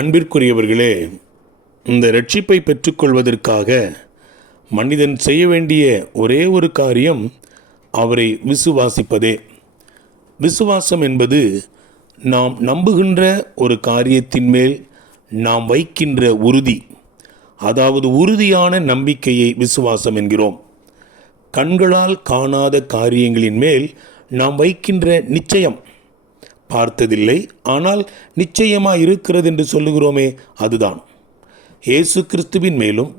அன்பிற்குரியவர்களே, இந்த இரட்சிப்பை பெற்றுக்கொள்வதற்காக மனிதன் செய்ய வேண்டிய ஒரே ஒரு காரியம் அவரை விசுவாசிப்பதே. விசுவாசம் என்பது நாம் நம்புகின்ற ஒரு காரியத்தின் மேல் நாம் வைக்கின்ற உறுதி, அதாவது உறுதியான நம்பிக்கையை விசுவாசம் என்கிறோம். கண்களால் காணாத காரியங்களின் மேல் நாம் வைக்கின்ற நிச்சயம், பார்த்ததில்லை ஆனால் நிச்சயமாக இருக்கிறது என்று சொல்லுகிறோமே, அதுதான். இயேசு கிறிஸ்துவின் மேலும்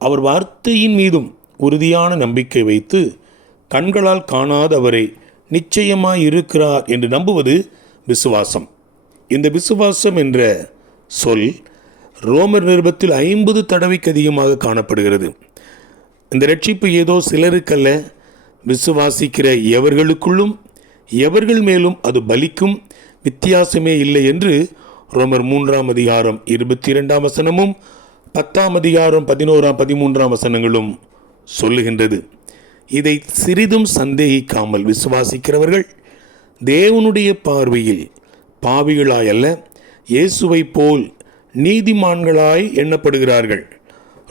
அவர் வார்த்தையின் மீதும் உறுதியான நம்பிக்கை வைத்து கண்களால் காணாதவரை நிச்சயமாய் இருக்கிறார் என்று நம்புவது விசுவாசம். இந்த விசுவாசம் என்ற சொல் ரோமர் நிருபத்தில் 50 தடவைக்கு அதிகமாக காணப்படுகிறது. இந்த இரட்சிப்பு ஏதோ சிலருக்கல்ல, விசுவாசிக்கிற எவர்களுக்குள்ளும் எவர்கள் மேலும் அது பலிக்கும், வித்தியாசமே இல்லை என்று ரோமர் 3 அதிகாரம் 22 வசனமும் 10 அதிகாரம் 11 13 வசனங்களும் சொல்லுகின்றது. இதை சிறிதும் சந்தேகிக்காமல் விசுவாசிக்கிறவர்கள் தேவனுடைய பார்வையில் பாவிகளாயல்ல, இயேசுவை போல் நீதிமான்களாய் எண்ணப்படுகிறார்கள்.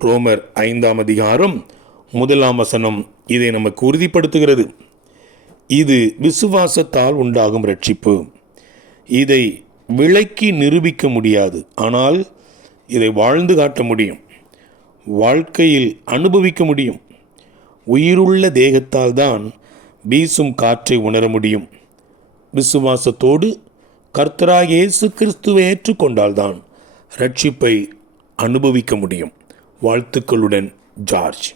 ரோமர் 5 அதிகாரம் 1 வசனம் இதை நமக்கு உறுதிப்படுத்துகிறது. இது விசுவாசத்தால் உண்டாகும் இரட்சிப்பு. இதை விளக்கி நிரூபிக்க முடியாது, ஆனால் இதை வாழ்ந்து காட்ட முடியும், வாழ்க்கையில் அனுபவிக்க முடியும். உயிருள்ள தேகத்தால் தான் வீசும் காற்றை உணர முடியும். விசுவாசத்தோடு கர்த்தராகிய இயேசு கிறிஸ்துவை ஏற்றுக்கொண்டால்தான் இரட்சிப்பை அனுபவிக்க முடியும். வாழ்த்துக்களுடன், ஜார்ஜ்.